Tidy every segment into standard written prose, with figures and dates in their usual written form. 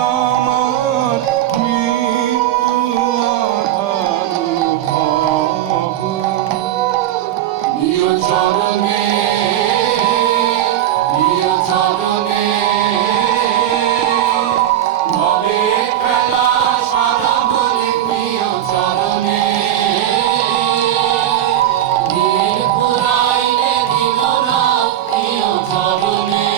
আমার মৃত্যু আধার ভব নিয় চরণে ভবে খেলা সারা বলি নিয় চরণে নীল পুরাইলে দিল রাত নিয় চরণে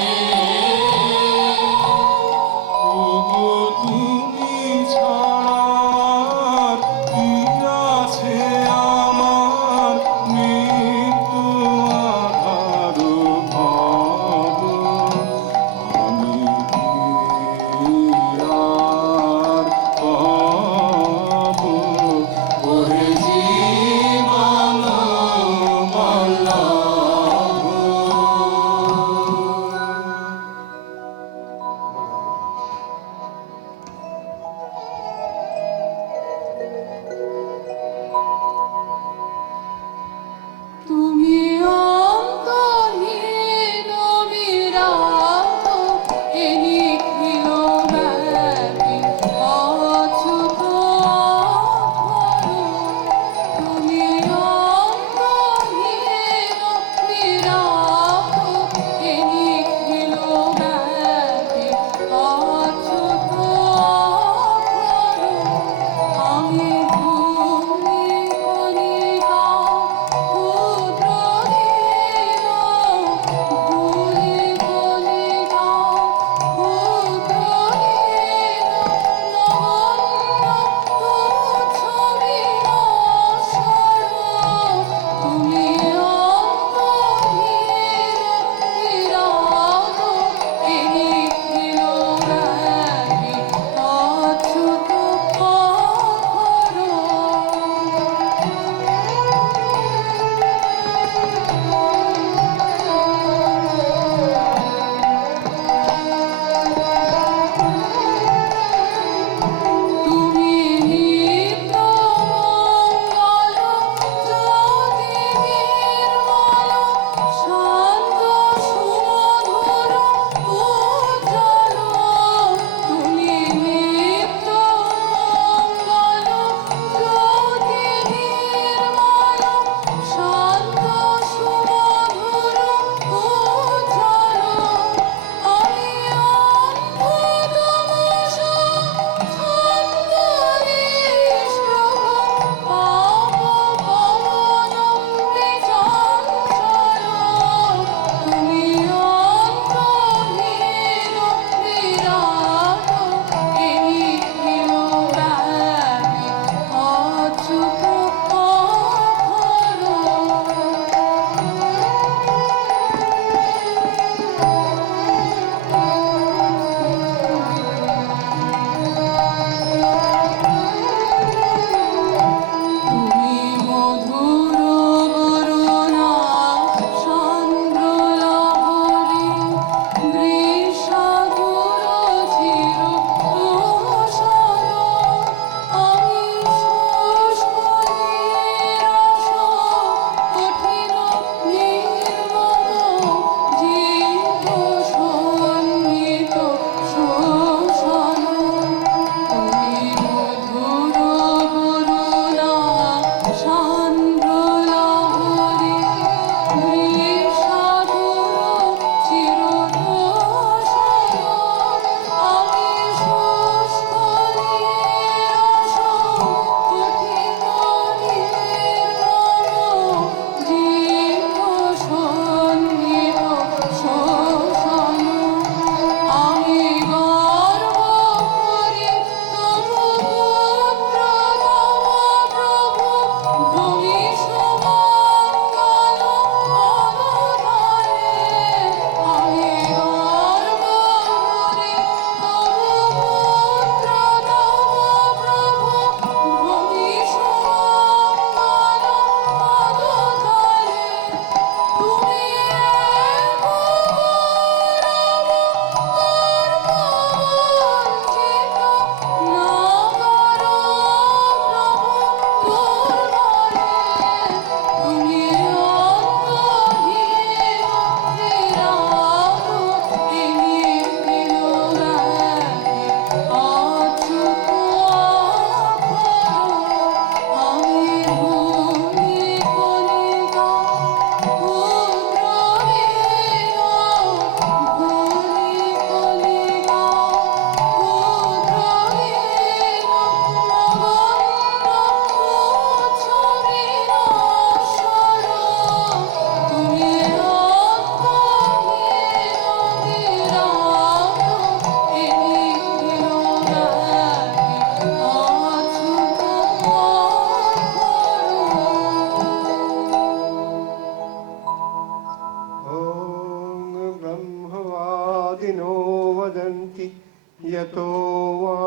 वा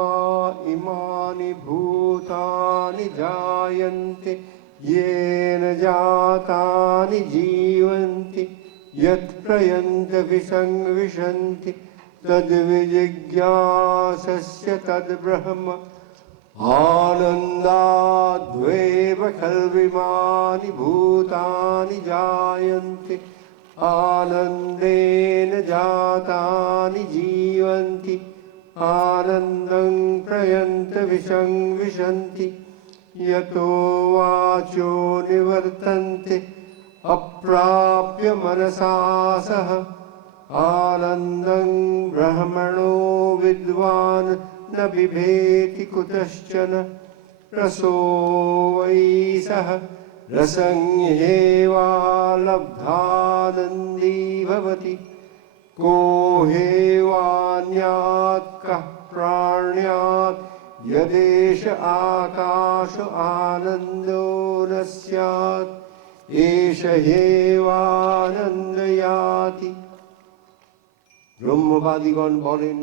इमानि भूतानि जायन्ते येन जातानि जीवन्ति यत्प्रयन्त विसंविशन्ति तद्विजिज्ञासस्य तद्ब्रह्म आनन्दाद्वैव खल्विमानि भूतानि जायन्ते आनन्देन जातानि जीवन्ति आनन्दं प्रयन्त विसंविशन्ति यतो वाचो निवर्तन्ते अप्राप्य मनसा सह आनन्दं ब्रह्मणो विद्वान् न बिभेति कुतश्चन रसो वै सः रसं ह्येवालब्धानन्दी भवति को ह्येवान्यात् कः प्राण्यात् यदेष आकाश आनन्दो न स्यात् एष ह्येवानन्दयाति। ব্রহ্মবাদীগণ বলেন,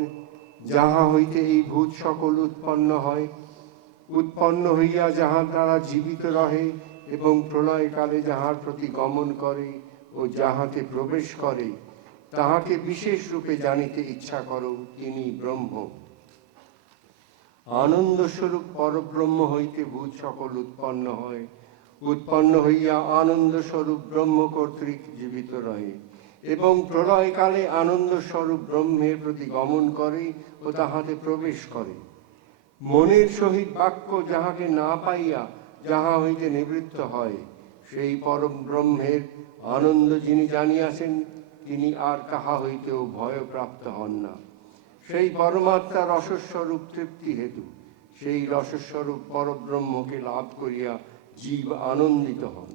যাহা হইতে এই ভূত সকল উৎপন্ন হয়, উৎপন্ন হইয়া যাহার দ্বারা জীবিত রহে এবং প্রলয়কালে যাহার প্রতি গমন করে ও যাহাতে প্রবেশ করে, তাহাকে বিশেষ রূপে জানিতে ইচ্ছা করো, তিনি ব্রহ্ম। আনন্দস্বরূপ পরব্রহ্ম হইতে ভূত সকল উৎপন্ন হয়, উৎপন্ন হইয়া আনন্দস্বরূপ ব্রহ্ম কর্তৃক জীবিত রহে এবং প্রলয়কালে আনন্দস্বরূপ ব্রহ্মের প্রতি গমন করে ও তাহাতে প্রবেশ করে। মনের সহিত বাক্য যাহাকে না পাইয়া যাহা হইতে নিবৃত্ত হয়, সেই পরম ব্রহ্মের আনন্দ যিনি জানিয়াছেন, তিনি আর কাহা হইতেও ভয়প্রাপ্ত হন না। সেই পরমাত্মা রসস্বরূপ তৃপ্তি হেতু সেই রসস্বরূপ পরব্রহ্মকে লাভ করিয়া জীব আনন্দিত হন।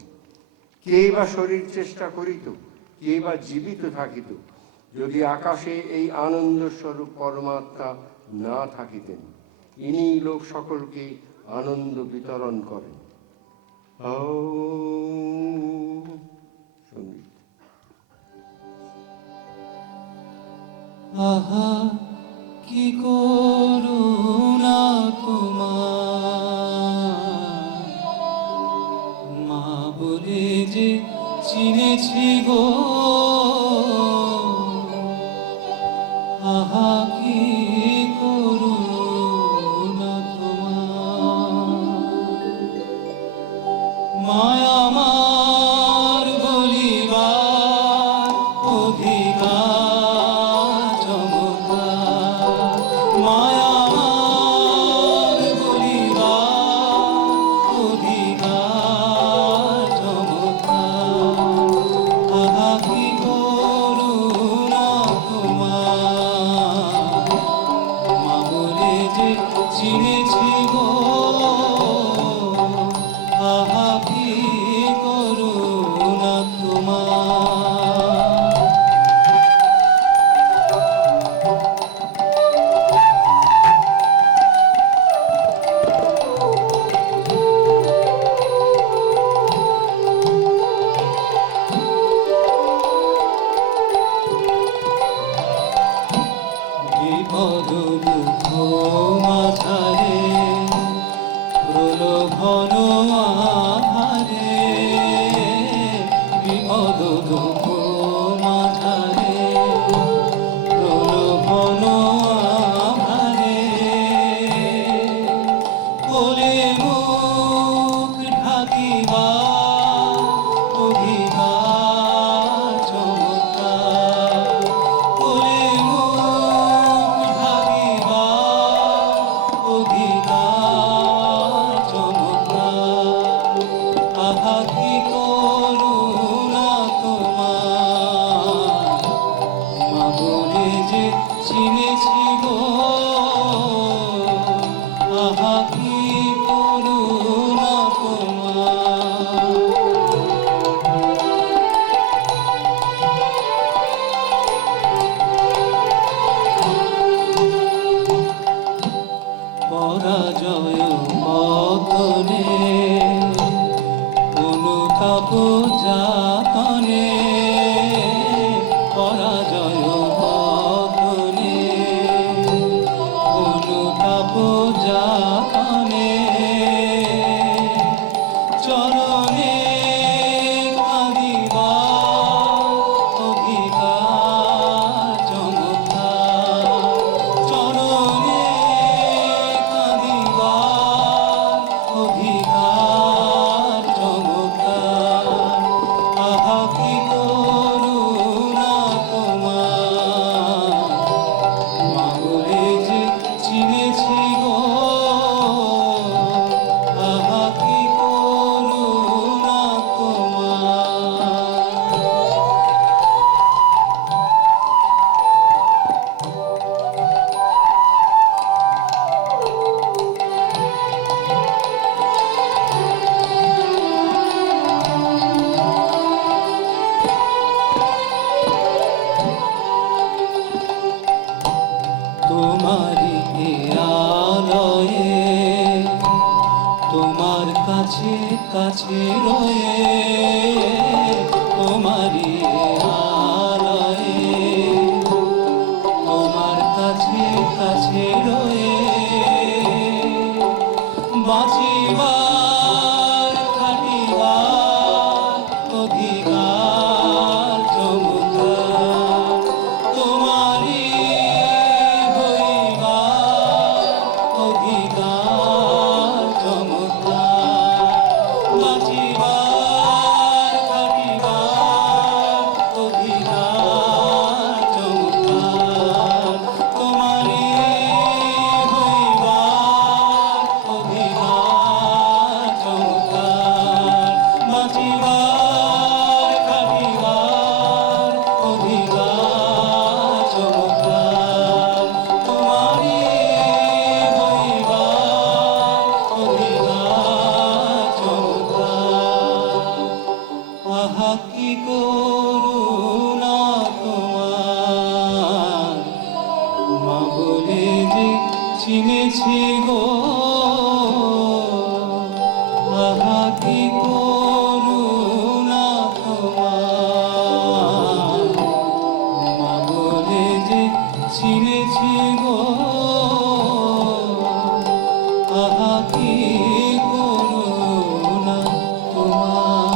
কে বা শরীর চেষ্টা করিত, কে বা জীবিত থাকিত, যদি আকাশে এই আনন্দস্বরূপ পরমাত্মা না থাকিতেন। ইনি লোক সকলকে আনন্দ বিতরণ করেন। সঙ্গীত। আহা কি করুণা তোমার, মা বলে যে চিনেছি গো, আহা কি করুণা তোমার। মায়া আমার বলিবার অধিকার চমৎকার, মায়া আমার বলিবার অধিকার চমৎকার। আহা কি করুণা তোমার, মা বলে যে চিনেছি গো, আহা কি করুণা তোমার। বিপদ দুঃখ মাঝারে প্রলোভন আধারে, বিপদ দুঃখ মাঝারে প্রলোভন আধারে, কোলে মুখ ঢাকিবা অধিকার চমৎকার, কোলে মুখ ঢাকিবা অধিকার চমৎকার। আহা কি করুণা তোমার, মা বলে যে চিনেছি গো, আহা কি করুণা তোমার। পরাজয় পতনে অনুতাপ যাতনে, পরাজয় পতনে অনুতাপ যাপনে চরণে কাঁদিবার অধিকার চমৎকার চরণে কাঁদিবার অধিকার চমৎকার আহা কি করুণা তোমার মা বলে যে চিনেছি গো আহা কি করুণা তোমার তোমারই এ আলয়ে তোমার কাছে কাছে রয়ে তোমারই এ আলয়ে তোমার কাছে কাছে রয়ে বাঁচিবার খাটিবার অধিকার চমৎকার তোমারই হইবার অধিকার চমৎকার বাঁচিবার খাটিবার অধিকার চমৎকার তোমারই হইবার অধিকার চমৎকার বাঁচিবার খাটিবার অধিকার চমৎকার তোমারই হইবার অধিকার চমৎকার আহা কি করুণা তোমার মা বলে যে চিনেছি গো আহা কি করুণা তোমার মা বলে যে চিনেছি গো আহা কি করুণা তোমার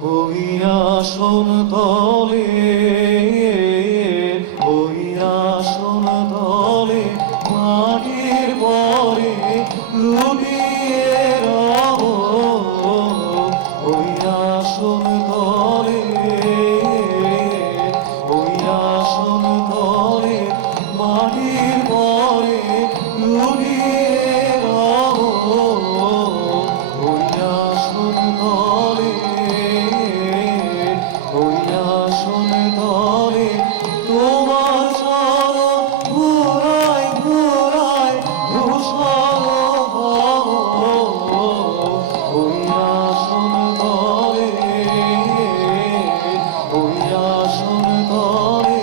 ওই আসন তলে, ওই আসন তলে মাটির পরে লুটিয়ে রব। ওই আসন তলে, ওই আসন তলে মাটির পরে লুটিয়ে রব। ওই আসন তলে, ওই আসন তলে তোমার চরণ ঘুরায় ঘুরায় ধূসর হব। ওই আসন তলে, ওই আসন তলে।